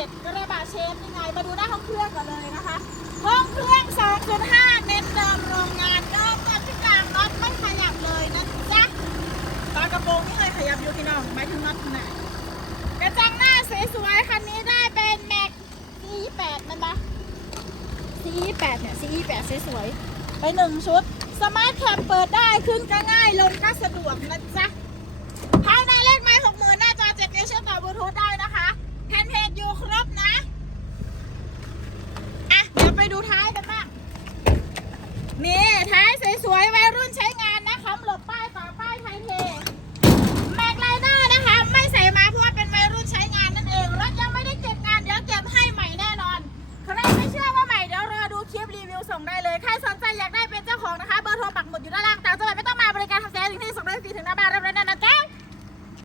จ็ดกระบะเชฟยังไง มาดูหน้าห้องเครื่องก่อนเลยนะคะ ห้องเครื่อง2.5เน้นเดิมโรงงานเดิมแบบที่กลางน็อตไม่ขยับเลยนะจ๊ะตากระโปรงไม่เคยขยับอยู่พี่น้องหมายถึงน็อตขนาดกระจังหน้าสวยๆคันนี้ได้เป็นแม็ก C8 มันปะ C8 เนี่ย C8 สวยๆไปหนึ่งชุด สมาร์ทแคปเปิดได้ขึ้นก็ง่ายลงก็สะดวกนะจ๊ะ ไปดูท้ายกันบ้าง นี่ท้ายสวยๆวัยรุ่นใช้งานนะคะหลบป้ายต่อป้ายไทยเทแม็กไลเนอร์นะคะ ไม่ใส่มาเพราะว่าเป็นวัยรุ่นใช้งานนั่นเอง รถยังไม่ได้เก็บงาน เดี๋ยวเก็บให้ใหม่แน่นอน ใครไม่เชื่อว่าใหม่เดี๋ยวรอดูคลิปรีวิวส่งได้เลย ใครสนใจอยากได้เป็นเจ้าของนะคะ เบอร์โทรปักหมดอยู่แล้ว